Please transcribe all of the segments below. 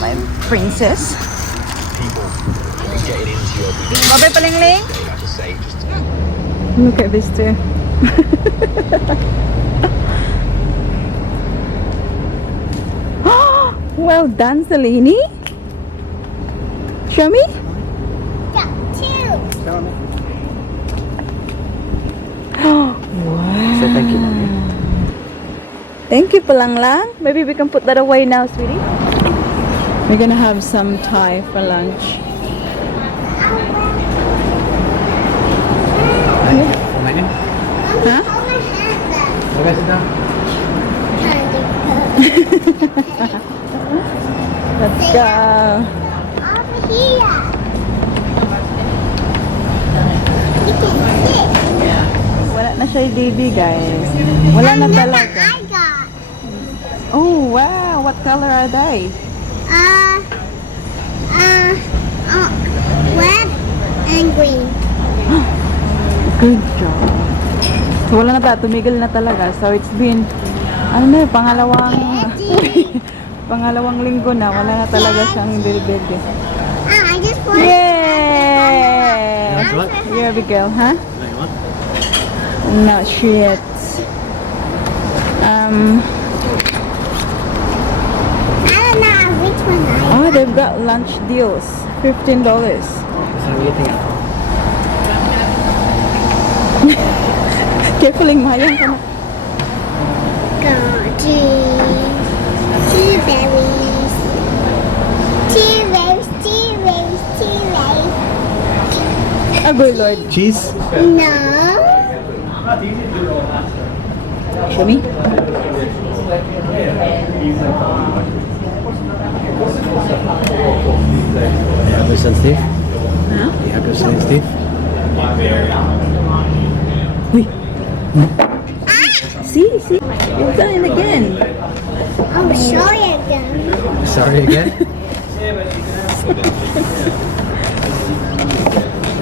my princess. People getting into you every day. Bye-bye, Palingling. Just say, Look at this too. Well done, Selene. Show me. Wow. Say thank you, mommy. Thank you, Palanglang. Maybe we can put that away now, sweetie. We're gonna have some Thai for lunch. Huh? Okay, sit down. Let's go. Over here. You can sit. Wala na siya baby, guys. Wala na talaga. I got. Oh, wow. What color are they? Red and green. Good job. So, wala na tumigil na talaga. So, it's been, ano na, pangalawang linggo na. Wala na talaga siyang bebe. I just want. Yay! That's what? You're a big girl, huh? No, you want? Not sure yet. I don't know which one I Oh, they've got lunch deals. $15. So we're eating it. Carefully, Mayang ka na. go to. Two berries. Oh, good Lord. Cheese? No. Show me. You happy, Steve? Huh? You happy, Steve? Uy. See? You've done it again. I'm sorry again. Sorry again?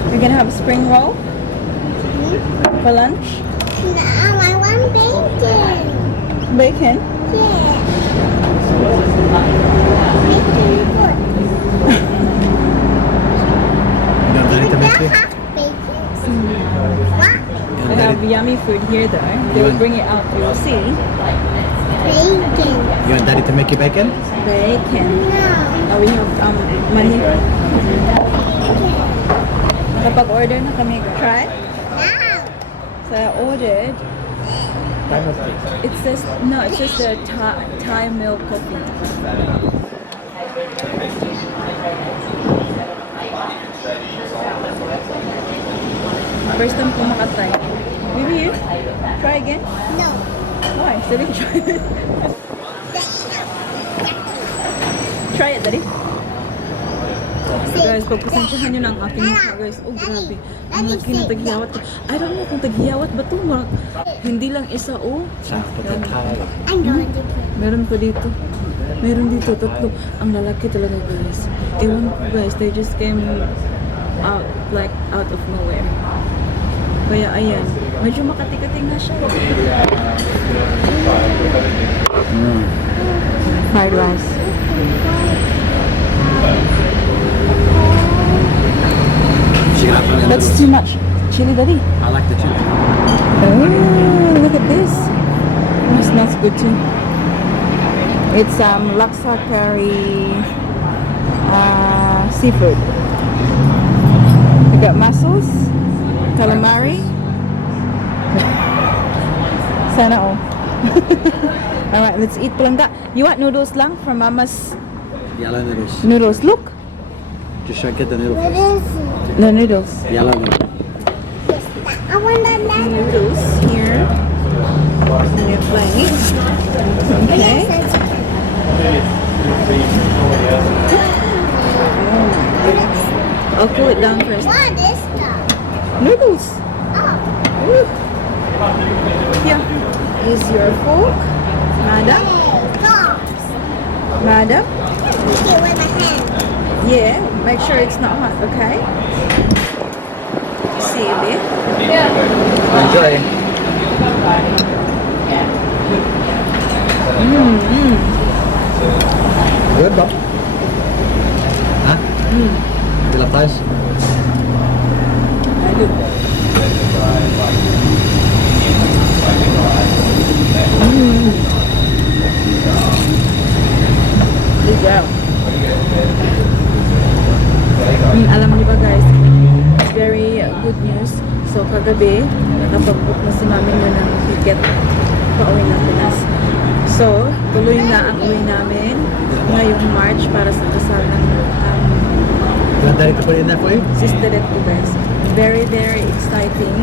We're gonna have a spring roll for lunch. No, I want bacon. Bacon. Yeah. Bacon good. You don't need to make it? Have bacon. What? They have yummy food here though. They will bring it out. You will see. Bacon. You want daddy to make you bacon? Bacon. No. We have money. Bacon. Kapag-order na kami. Try. No. So I ordered. It says no. It says the Thai milk coffee. First time ko makatry. Maybe you try again. No. Why? Sabi try it. Try it, daddy. So guys, pagpasensyahan nyo ng aking mukha guys. Oh, grabe. Ang laki ng taghiyawat ko. I don't know kung taghiyawat ba ito. Hindi lang isa, oh. Sakto ka tayo. I'm going to put. Meron pa dito. Meron dito, tatlo. Ang lalaki talaga guys. Ewan ko guys, they just came out, like, out of nowhere. Kaya ayan, medyo makati-kati nga siya. Fried rice. That's too much chili, daddy. I like the chili. Oh, look at this. Oh, it smells good too. It's laksa curry seafood. We got mussels, calamari. Sana all. Alright, let's eat palangga. You want noodles lang from Mama's Yellow noodles. noodles? Look, Just show get the noodle What first. is it? the noodles. Yellow noodle. I want that lemon. Noodles here. In your plate. Okay. I'll cool it down first. What is that? Noodles. Oh. Ooh. Here is your fork, madam. Hey, dogs. Madam. Okay, with my hand. Yeah, make sure it's not hot, okay? See a bit. Enjoy. Good, Bob. kagabi, nakapag-book na si Mami nun ng ticket pauwi ng Pinas. So, tuloy na ang uwi namin ngayong March para sa kasal ng You want Daddy to put it in there for you? sisterette ko guys. Very, very exciting.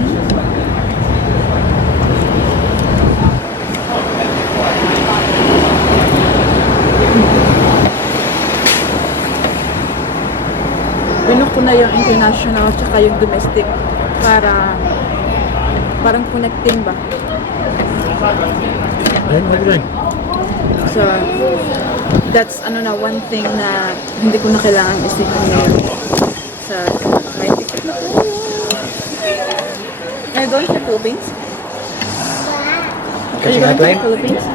Pinok ko na yung international tsaka yung domestic para parang connecting ba. Then, what are you doing? So, that's one thing na hindi ko na kailangan isipin ngayon. So, may ticket na po. Are you going to the Philippines? Are you going to the Philippines?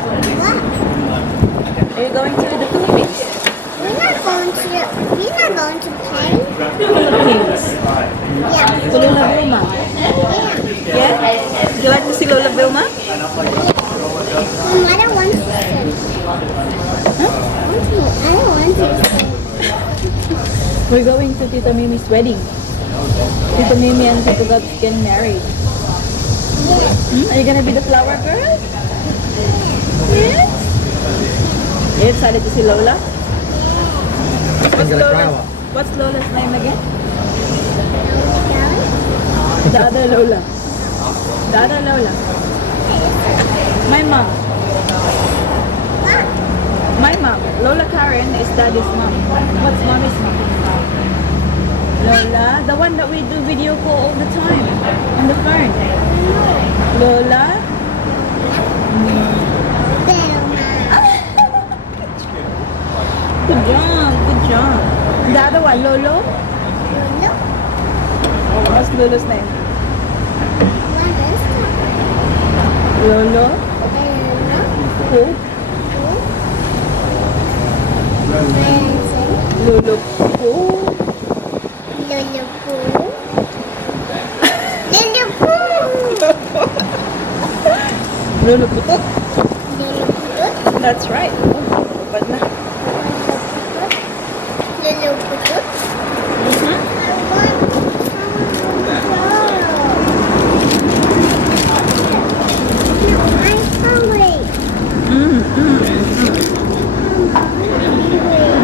Are you going to the Philippines? We're not going to pay. Philippines. Yeah. To Lola Vilma. Yeah? Would you like to see Lola Vilma? I don't want to stay. I don't want to stay. We're going to Tita Mimi's wedding. Tita Mimi and Tito Gab's getting married. Are you gonna be the flower girl? Yes? Are you excited to see Lola? What's Lola's name again? The other Lola. The other Lola. My mom. My mom. Lola Karen is daddy's mom. What's mommy's mom? Lola, the one that we do video call all the time on the phone. Lola. Good job, good job. The other one, Lolo. What's Lolo's name? Lolo. Who? Lolo. Who? Lolo Putot. That's right. But na.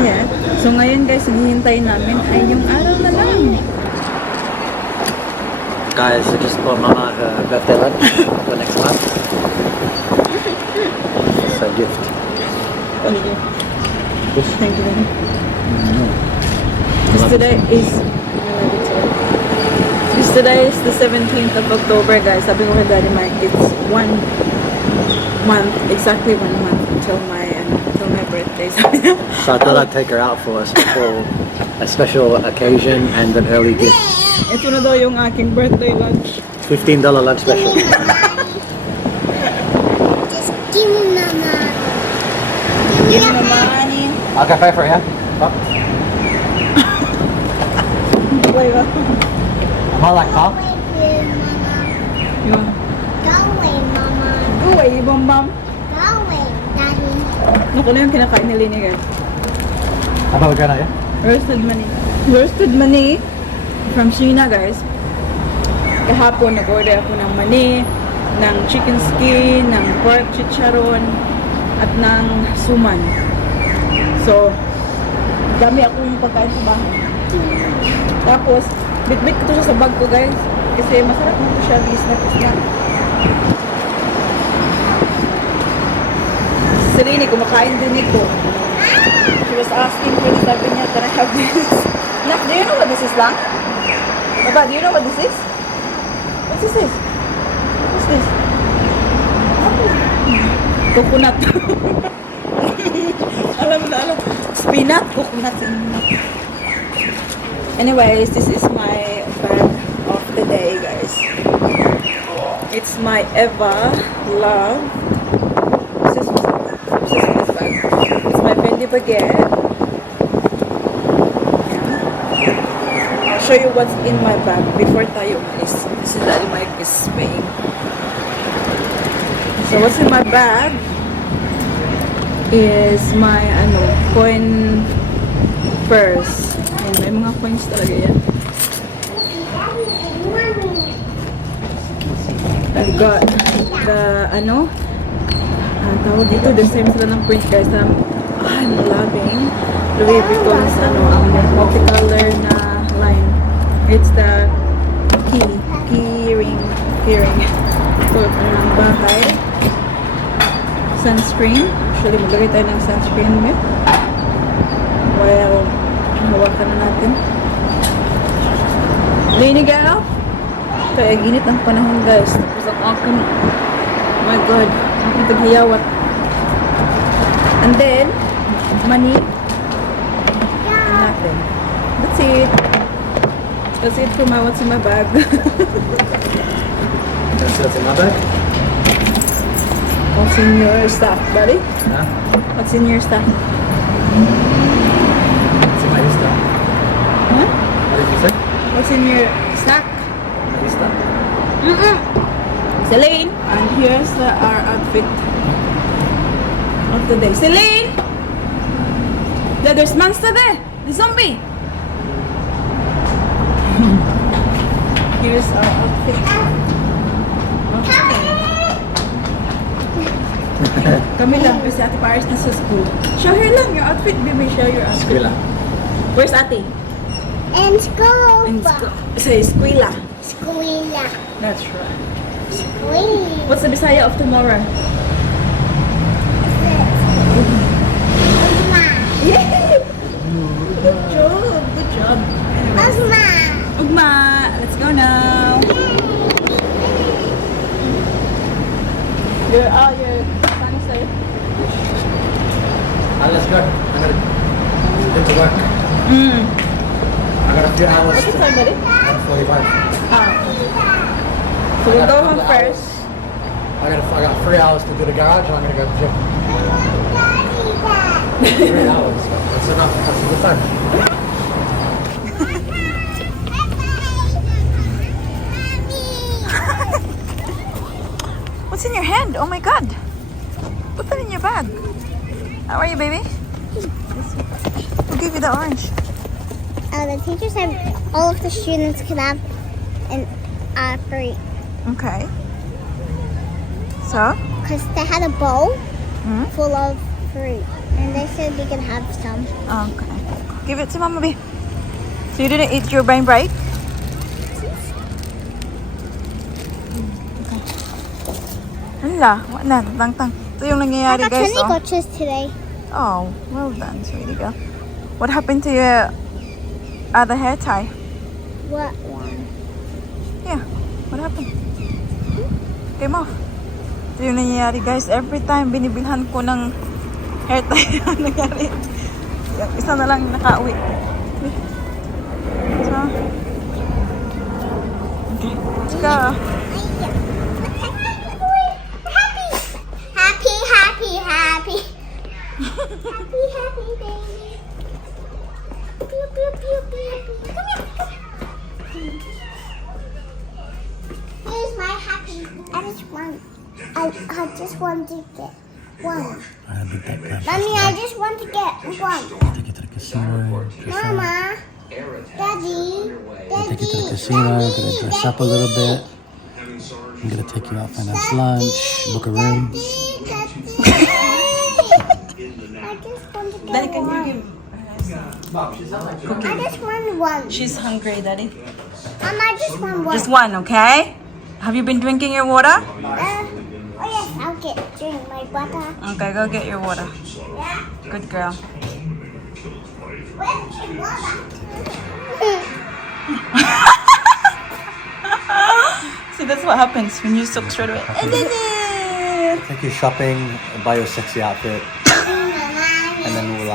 Yeah. So ngayon guys, hinihintay namin ay yung araw na lang. Guys, I just bought Mama her birthday lunch for next month. It's a gift. Thank you. Yes. Thank you. Today is the 17th of October, guys. Sabi ko kay Daddy Mike, it's 1 month, exactly 1 month until my birthday. So I thought I'd take her out for a special occasion and an early gift. Ito na daw yung aking birthday lunch. $15 lunch special. Just give me mama. Give me money. I'll go pay for it, yeah? Oh. Wait, what? Am I like, huh? Yun. Go away, mama. Go away, Bam Bam. Go away, daddy. Naku na yung kinakain ni Lini, guys. How about we go now, yeah? Roasted mani. Roasted mani from Sheena, guys. Kahapon, nag-order ako ng mani, ng chicken skin, ng pork chicharon, at ng suman. So, dami akong pagkain sa bahay. Tapos, bit-bit ko to siya sa bag ko, guys. Kasi masarap mo to siya, bisna. Si Rini, kumakain din ito. She was asking for this, sabi niya, can I have this? Nak, do you know what this is lang? Baba, do you know what this is? What's this? What's this? Coconut. alam. Spinach, coconut. Anyways, this is my bag of the day, guys. It's my Eva Love. This is this bag. It's my Fendi baguette. I'll show you what's in my bag before tayo umalis. This is that Mike is paying. So what's in my bag is my coin purse. Ayan, may mga coins talaga yan. I got the, ano, ang tawag dito, the same sila ng print guys. I'm loving Louis Vuitton's, ano, ang multicolor na line. It's the key ring. So, ng bahay. Sunscreen. Actually, maglagay tayo ng sunscreen ngayon. Well, hawakan na natin. Linig out. Kaya ginit ang panahon guys. Tapos ang akin, oh my god, ang taghiyawat. And then, money. And nothing. That's it. That's it for my what's in my bag. That's what's in my bag? What's in your stuff, buddy? Huh? What's in your stuff? What's in my lista? Huh? What did you say? What's in your snack? My lista? Celine! And here's our outfit of the day. Celine! There's monster there! The zombie! Here's our outfit. Kami lang kasi Ate Paris na sa school. Show her lang your outfit, baby. Show your outfit. Squilla. Where's Ate? And school. Say, Squilla. Squilla. That's right. Squilla. What's the Bisaya of tomorrow? Yay! Good job. Good job. Anyways. Ugma. Let's go now. You're Spanish side. Let's go. I'm gonna get to work. I got a few hours. What's the time, buddy? 1:45. So we'll go home first. I got 3 hours to do the garage, and I'm gonna go to the gym. 3 hours. That's enough. That's a good time. What's in your hand? Oh my god. Put that in your bag. How are you, baby? We'll give you the orange. The teacher said all of the students could have an fruit. Okay. So? Because they had a bowl Hmm? full of fruit. And they said we could have some. Okay. Give it to Mama B. So you didn't eat your brain break? Hala, wala na, tang. Ito yung I nangyayari got guys. 20 Oh. gotchas today. Oh, well done, sweetie girl. What happened to your other hair tie? What one? Yeah, what happened? Came off. Ito yung nangyayari guys. Every time binibilhan ko ng hair tie na nangyari. Yung isa na lang nakauwi. So, okay, let's go. Happy. Happy, baby. Pew, pew, pew, pew. Come here. Here's my happy. I just want to get one. Mommy, I just want to get one. Take it to the casino. Mama. Daddy. Take it to the casino. Gonna dress up a little bit. I'm gonna take you out for a nice lunch. Book a room. I just want to Daddy, get can you one. give I just want one. She's hungry, Daddy. Mama, I just want one. Just one, okay? Have you been drinking your water? Oh yes, I'll drink my water. Okay, go get your water. Yeah. Good girl. Where's the water? See, that's what happens when you soak straight away. Take you shopping, buy your sexy outfit, and then we'll,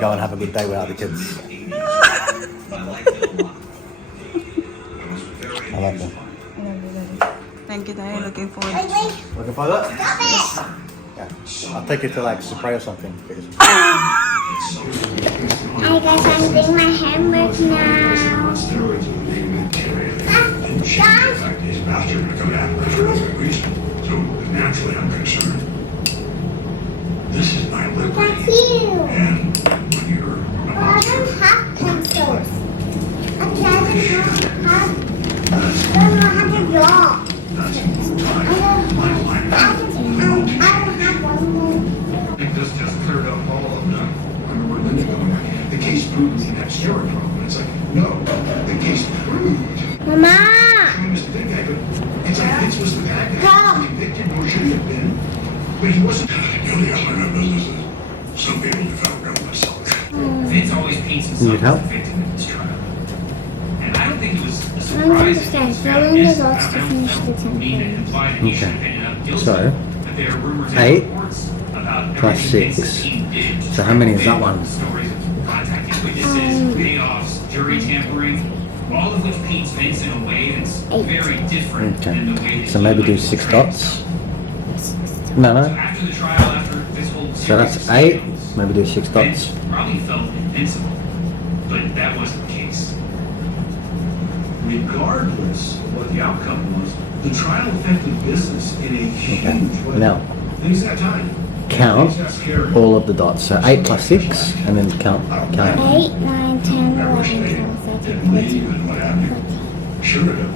go and have a good day without the kids. I love them. Thank you, Daddy. Looking forward. Wait. Looking for that? Stop it. Yeah. I'll take you to like Supre or something. Hi guys, I'm doing my homework now. Guys, His master would come after for no reason, so naturally I'm concerned. This is my that's liberty, you. and when you're Well, I don't have pencils. Okay, I don't have yours. proven the next jury trial. And it's like, no, the case proved. Mama. He was the big guy, but it's like Vince was the bad guy. He was convicted, nor should he have been. But he wasn't. You know, the other businesses. Some people develop illness. Vince always paints himself Need help? as the victim in this trial. And I don't think it was a I don't surprise understand. that How long he is was ours found to finish the innocent. 10 Mean and points? implied that he Okay. should have ended up guilty. So, But there are rumors and 8 reports about plus everything 6. Vince's team did to So try how many to is that prevent one? Stories of contacting witnesses, payoffs, jury tampering, all of which paints Vince in a way that's very different than the way Okay. that So he maybe would do portray 6 dots. himself. No, So no. after the trial, after this whole So series that's of 8. scandals, Maybe do 6 Vince dots. probably felt invincible, but that wasn't the case. Regardless of what the outcome was, the trial affected business in a huge way. Now, Things that time. count Things got scary. all of the dots. So 8 plus 6, and then count. 8, 9, 10, I 11, wish they 12, 13, didn't 14. leave and what have you. Should have.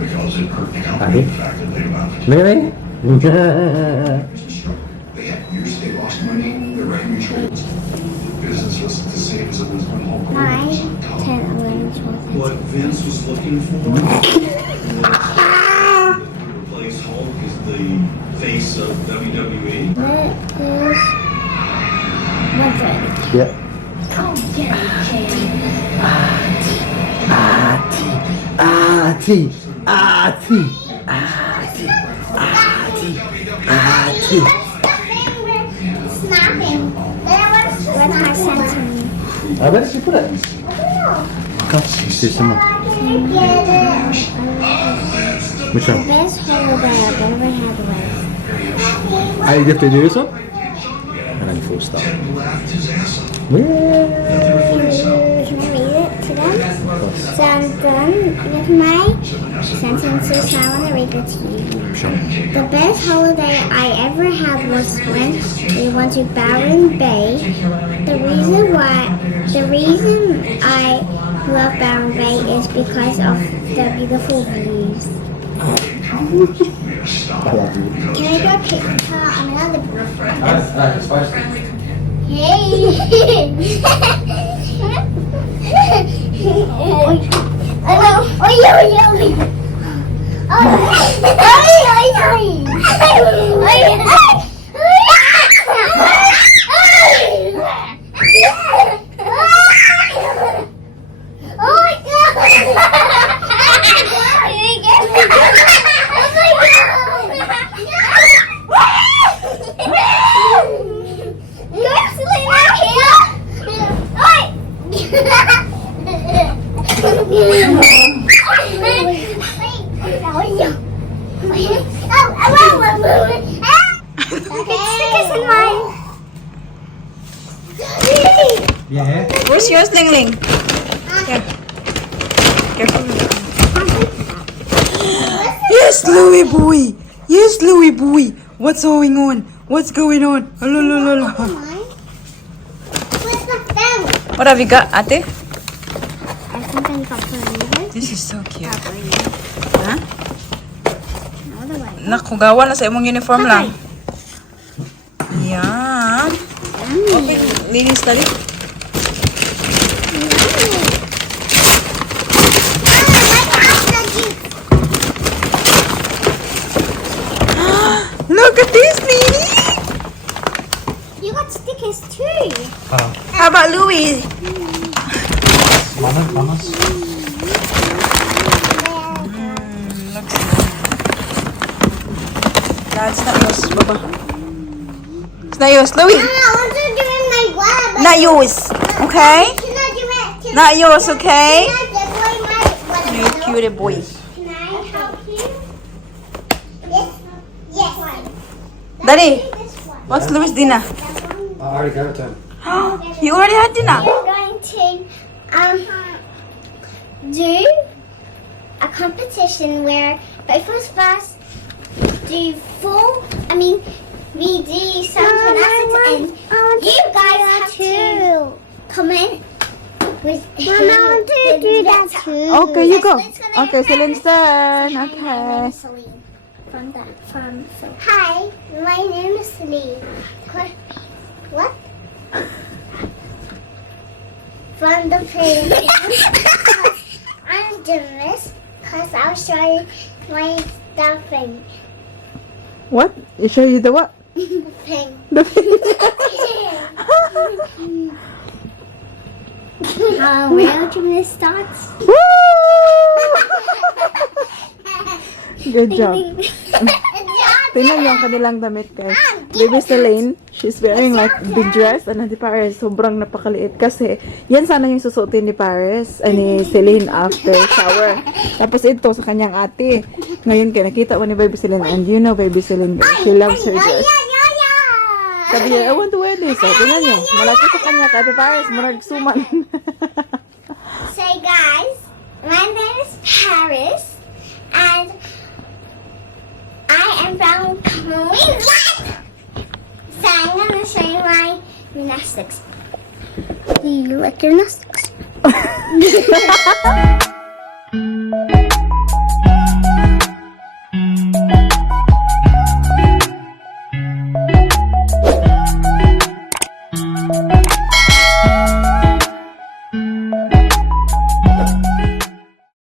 Because it hurt the company, the fact that they left. Really? Business struggle. They had years they lost money, their revenue trades. Business was the same as it was when home 9, was on top. 10, 11, 12, 13. What Vince was looking for was to replace Hulk as the face of WWE. That is 130. Yep. Snapping. Where's my centimeter? Where did you put it? Come, let's do some more. Which The one? best holiday I've ever had was You have to do this one? And then full stop. Laughed his ass off. Yeah. Can I read it to them? So I'm done with my sentences. So I want to read it to you. Sure. The best holiday I ever had was when we went to Byron Bay. The reason I love Byron Bay is because of the beautiful views. I love you. Can I go picture on another It's fine. Hey! Yeah. Where's yours, Ling Ling? Here. Careful. Yes, Louie boy. Yes, Louie boy. What's going on? What's going on? Hello, hello, hello. What have you got, Ate? I think I got burritos. This is so cute. Burritos. Huh? Another one. Naku, gawa na sa imong uniform lang. Yan. Okay, linis tali. Look at this, Nini. You got stickers too. How about Louis? Mamas. That's not yours, Baba. It's not yours, Louis. I want to do it my wallet. Not yours, okay? Can I do it? Not yours, okay? Can I give away my You cutie boy. Can I help you? Yes. Yes. Daddy, This one. what's Louis' dinner? I already gave it to him. You already had dinner? We're going to do a competition where both of us do we do something else and you guys have to comment with Mama, I want to do that too. Okay, you go. Let's go Okay, Celine's turn. Hi, Okay. my name is Celine. Hi, my name is Celine. What? from the Philippines. I'm jealous because I'll show you my stuffing. What? You show you the what? Thing. The Where do we start? Good job. Tingnan niyo ang kanilang damit, guys. Baby Celine, she's wearing like the dress. Ano, di Paris, sobrang napakaliit. Kasi, yan sana yung susuotin ni Paris, ni Celine after shower. Tapos ito, sa kanyang ate. Ngayon, kaya nakita mo ni Baby Celine. And you know, Baby Celine, she loves her dress. Sabi niya, I want to wear this. So, tingnan niyo. Malapit sa kanya, Ate Paris, marag suman. So guys, my name is Paris, and I am from Queensland. So I'm gonna show you my gymnastics. Do you like gymnastics?